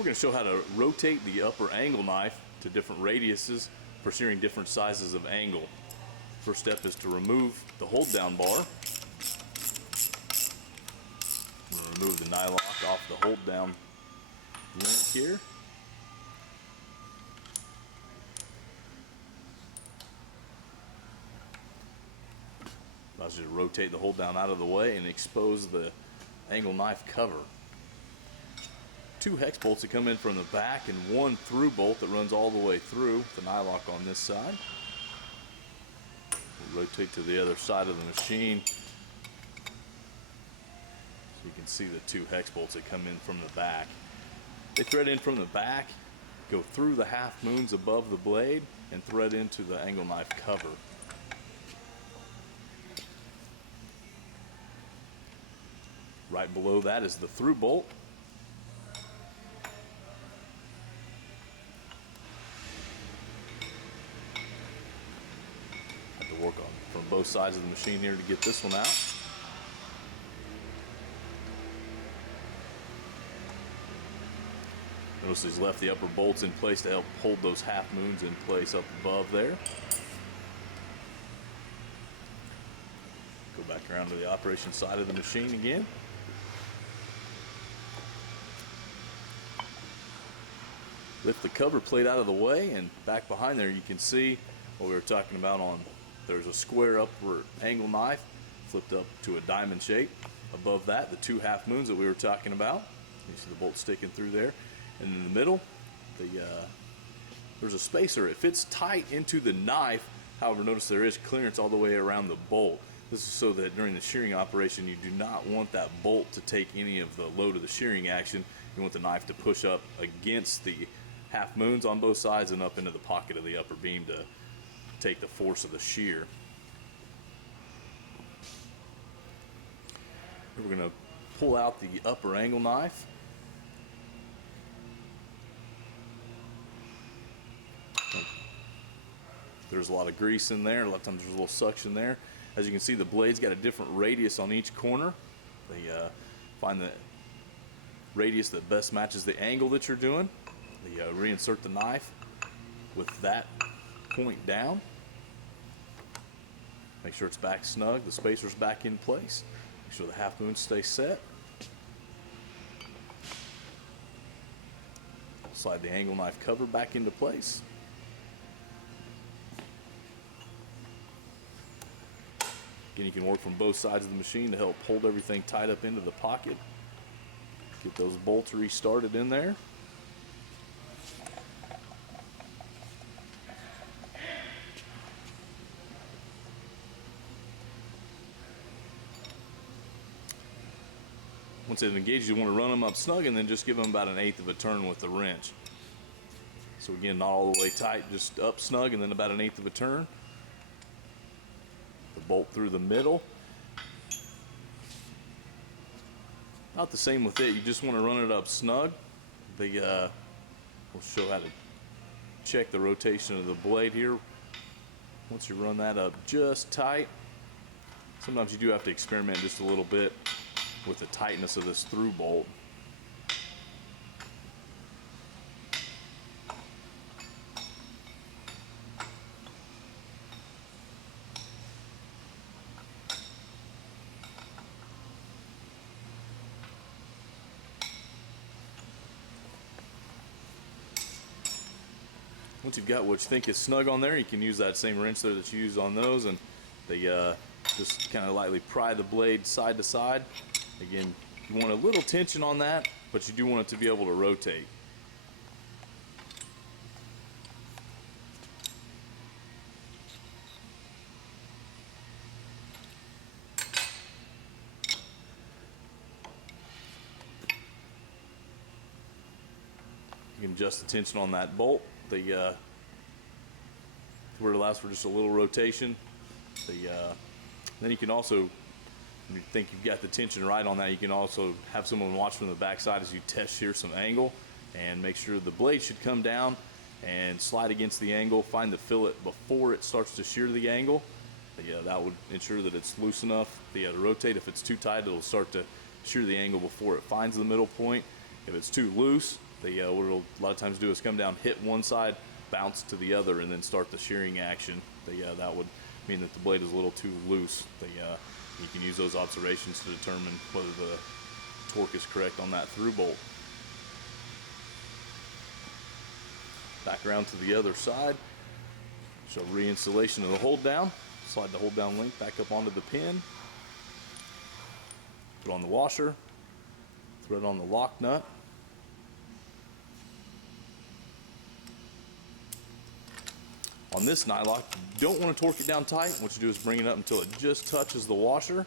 we're going to show how to rotate the upper angle knife to different radiuses for shearing different sizes of angle. First step is to remove the hold down bar. Remove the nylock off the hold down link here. Allows you to rotate the hold down out of the way and expose the angle knife cover. Two hex bolts that come in from the back and one through bolt that runs all the way through with the nylock on this side. We'll rotate to the other side of the machine so you can see the two hex bolts that come in from the back. They thread in from the back, go through the half moons above the blade, and thread into the angle knife cover. Right below that is the through bolt. Have to work on from both sides of the machine here to get this one out. Notice he's left the upper bolts in place to help hold those half moons in place up above there. Go back around to the operation side of the machine again. Lift the cover plate out of the way, and back behind there you can see what we were talking about on, there's a square upward angle knife flipped up to a diamond shape. Above that, the two half moons that we were talking about. You see the bolt sticking through there. And in the middle, there's a spacer. It fits tight into the knife. However, notice there is clearance all the way around the bolt. This is so that during the shearing operation, you do not want that bolt to take any of the load of the shearing action. You want the knife to push up against the half moons on both sides and up into the pocket of the upper beam to take the force of the shear. We're going to pull out the upper angle knife. There's a lot of grease in there. A lot of times there's a little suction there. As you can see, the blade's got a different radius on each corner. They find the radius that best matches the angle that you're doing. They reinsert the knife with that point down. Make sure it's back snug, the spacer's back in place. Make sure the half moons stay set. Slide the angle knife cover back into place. Again, you can work from both sides of the machine to help hold everything tight up into the pocket. Get those bolts restarted in there. Once it engages, you want to run them up snug and then just give them about 1/8 of a turn with the wrench. So again, not all the way tight, just up snug and then about 1/8 of a turn. The bolt through the middle. Not the same with it, you just want to run it up snug. We'll show how to check the rotation of the blade here. Once you run that up just tight, sometimes you do have to experiment just a little bit with the tightness of this through bolt. Once you've got what you think is snug on there, you can use that same wrench there that you use on those, and they just kind of lightly pry the blade side to side. Again, you want a little tension on that, but you do want it to be able to rotate. You can adjust the tension on that bolt. Where it allows for just a little rotation. Then you can also, when you think you've got the tension right on that, you can also have someone watch from the back side as you test shear some angle and make sure the blade should come down and slide against the angle. Find the fillet before it starts to shear the angle. That would ensure that it's loose enough to rotate. If it's too tight, it'll start to shear the angle before it finds the middle point. If it's too loose, What it'll a lot of times do is come down, hit one side, bounce to the other, and then start the shearing action. That would mean that the blade is a little too loose. You can use those observations to determine whether the torque is correct on that through bolt. Back around to the other side. So reinstallation of the hold down. Slide the hold down link back up onto the pin. Put on the washer. Thread on the lock nut. On this nylock, you don't want to torque it down tight. What you do is bring it up until it just touches the washer.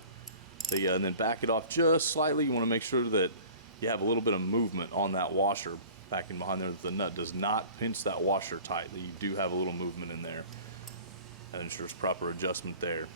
And then back it off just slightly. You want to make sure that you have a little bit of movement on that washer back in behind there, that the nut does not pinch that washer tightly. You do have a little movement in there. That ensures proper adjustment there.